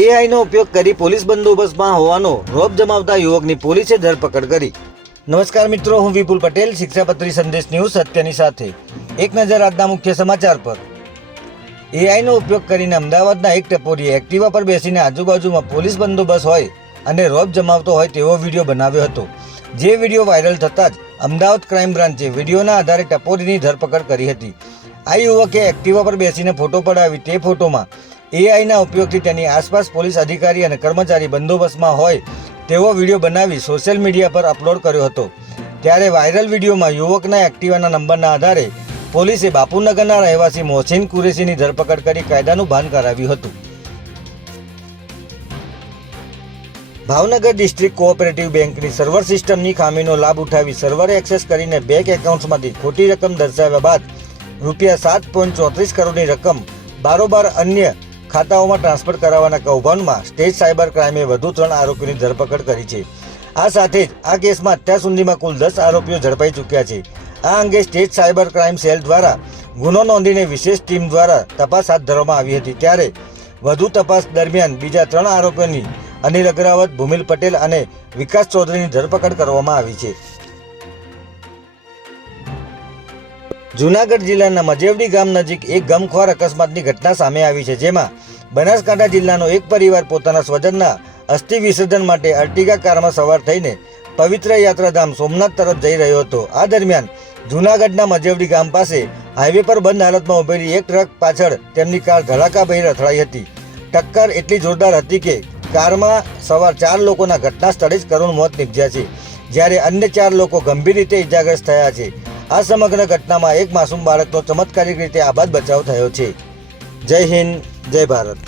એઆઈનો ઉપયોગ કરી પોલીસ બંદોબસ્તમાં હોવાનો રોપ જમાવતા યુવકની પોલીસે ધરપકડ કરી। નમસ્કાર મિત્રો, હું વિપુલ પટેલ, શિક્ષાપત્રી સંદેશ ન્યૂઝ સત્યની સાથે। એક નજર આજના મુખ્ય સમાચાર પર। એઆઈનો ઉપયોગ કરીને અમદાવાદના એક ટપોરીએ એક્ટિવા પર બેસીને આજુબાજુમાં પોલીસ બંદોબસ્ત હોય અને રોપ જમાવતો હોય તેવો વિડીયો બનાવ્યો હતો। જે વિડીયો વાયરલ થતાં જ અમદાવાદ ક્રાઇમ બ્રાન્ચે વિડીયોના આધારે ટપોરીની ધરપકડ કરી હતી। આ યુવકે એક્ટિવા પર બેસીને ફોટો પડાવી તે ફોટોમાં એઆઈના ઉપયોગથી તેની આસપાસ પોલીસ અધિકારી અને કર્મચારી બંદોબસ્તમાં હોય તેવો વિડીયો બનાવી સોશિયલ મીડિયા પર અપલોડ કર્યો હતો। ત્યારે વાયરલ વિડીયોમાં યુવકના એક્ટિવાના નંબરના આધારે પોલીસે બાપુનગરના રહેવાસી મોહસિન કુરેશીની ધરપકડ કરી કાયદાનું ભાન કરાવ્યું હતું। ભાવનગર ડિસ્ટ્રિક્ટ કોઓપરેટિવ બેંકની સર્વર સિસ્ટમની ખામીનો લાભ ઉઠાવી સર્વરે એક્સેસ કરીને બેંક એકાઉન્ટ્સમાંથી ખોટી રકમ દર્શાવ્યા બાદ ₹7.34 કરોડની રકમ બારોબાર અન્ય ખાતાઓમાં ટ્રાન્સફર કરાવવાના કૌભાંડમાં સ્ટેટ સાયબર ક્રાઇમે વધુ 3 આરોપીઓની ધરપકડ કરી છે। આ સાથે જ આ કેસમાં અત્યાર સુધીમાં કુલ 10 આરોપીઓ ઝડપાઈ ચૂક્યા છે। આ અંગે સ્ટેટ સાયબર ક્રાઇમ સેલ દ્વારા ગુનો નોંધીને વિશેષ ટીમ દ્વારા તપાસ હાથ ધરવામાં આવી હતી। ત્યારે વધુ તપાસ દરમિયાન બીજા 3 આરોપીઓની અનિલ અગ્રવાલ, ભૂમિલ પટેલ અને વિકાસ ચૌધરીની ધરપકડ કરવામાં આવી છે। જૂનાગઢ જિલ્લાના મજેવડી ગામ નજીક એક ગમખ્વાર અકસ્માતની ઘટના સામે આવી છે, જેમાં બનાસકાંઠા જિલ્લાનો એક પરિવાર પોતાના સ્વજનના અસ્થિ વિસર્જન માટે અર્ટિગા કારમાં સવાર થઈને પવિત્ર યાત્રાધામ સોમનાથ તરફ જઈ રહ્યો હતો। આ દરમિયાન જૂનાગઢના મજેવડી ગામ પાસે હાઈવે પર બંધ હાલતમાં ઉભેલી એક ટ્રક પાછળ તેમની કાર ધડાકાભેર અથડાઈ હતી। ટક્કર એટલી જોરદાર હતી કે કારમાં સવાર 4 લોકોના ઘટના સ્થળે જ કરુણ મોત નીપજ્યા છે, જ્યારે અન્ય 4 લોકો ગંભીર રીતે ઇજાગ્રસ્ત થયા છે। આ સમગ્ર ઘટનામાં એક માસૂમ બાળકનો ચમત્કારિક રીતે આબાદ બચાવ થયો છે। જય હિન્દ, જય ભારત।